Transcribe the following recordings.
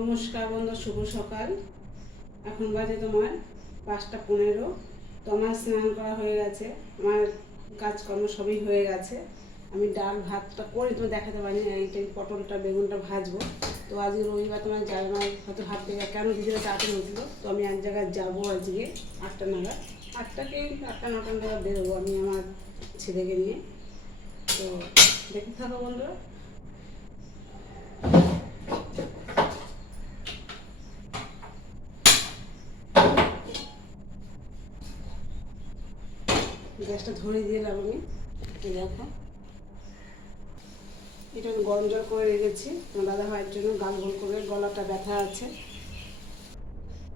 নমস্কার বন্ধু, শুভ সকাল। এখন বাজে তোমার পাঁচটা পনেরো। তো আমার স্নান করা হয়ে গেছে, আমার কাজকর্ম সবই হয়ে গেছে। আমি ডাল ভাতটা করে তুমি দেখাতে পারিনি এইটা পটলটা, বেগুনটা ভাজবো। তো আজকে রবিবার তোমার যাবে না হয়তো ভাত থেকে কেন দিদিরা তাড়াতাড়ি উঠল তো আমি এক জায়গায় যাব আজকে আটটা নাগাদ। আটটাকে আটটা নটা নাগাদ বেরোবো আমি আমার ছেলেকে নিয়ে। তো দেখতে থাকো বন্ধুরা। গ্যাসটা ধরে দিলাম আমি। দেখো। এটা আমি গরম জল করে রেখেছি। দাদা ভাইয়ের জন্য গাল গোল করে গলাটা ব্যথা আছে।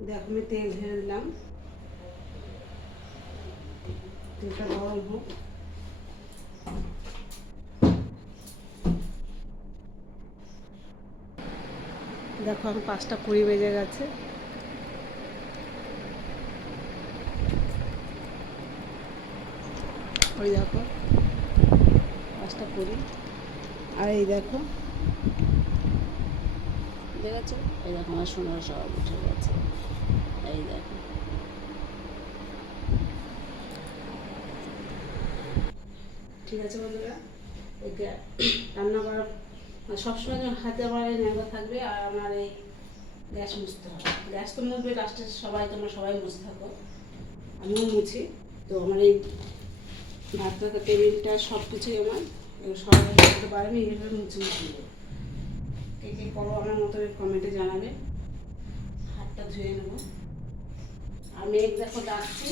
দেখো, আমি তেল ঢেলে দিলাম। তেলটা গরম হোক। দেখো এখন পাঁচটা কুড়ি বেজে গেছে। ওই দেখো, কাজটা করি। আর এই দেখো দেখেছ এই দেখো, আমার সোনার সব উঠে গেছে। এই দেখো। ঠিক আছে বন্ধুরা? রান্না করার মানে সবসময় যখন হাতে আমার এই ন্যাংরা থাকবে, আর আমার এই গ্যাস মুছতে হবে। গ্যাস তো মুছবে লাস্টে সবাই, তোমরা সবাই মুছতে থাকো। আমিও মুছি। তো আমার এই ভাত টাকা টেবিলটা সব কিছুই আমার সবাই করতে পারবে এইভাবে মুছে মুছে কে কে করো আমার মতো কমেন্টে জানাবে। হাতটা ধুয়ে নেব। আর মেঘ দেখো ডাকছি।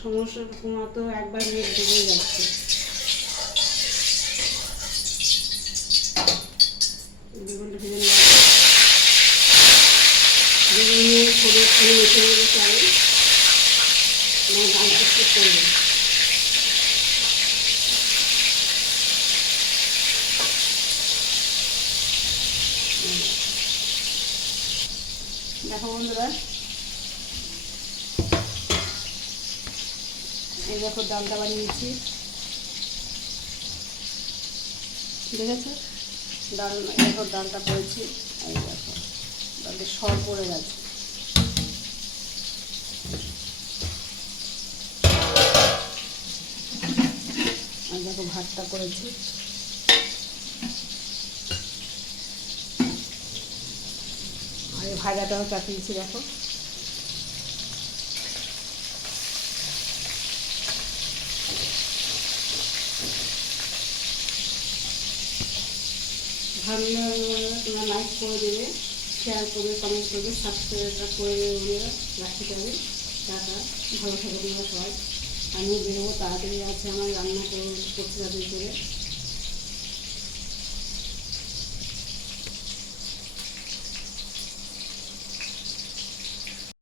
সমস্যা মতো একবার মেঘ ডুবে যাচ্ছে। বেগুনটা ভেজে নিয়ে সরে সরে মেখে নেব চালে। গান করতে দেখো বন্ধুরা। এই দেখো ডালটা বানিয়েছি দেখেছ? ডাল দেখো ডালটা পড়েছি এই দেখো, ডালটা সর পড়ে গেছে। দেখো, ভাতটা করেছি। আর ভাজাটাও চাপিয়েছি দেখো। ভালো তোমরা লাইক করে দেবে শেয়ার করবে কমেন্ট করবে সাবস্ক্রাইব করে দেবে রাখতে পারবে। টাটা, ভালো থাকবে সবাই। আমিও বেরোবো তাড়াতাড়ি আছে আমার রান্না করে করতে তাড়াতাড়ি করে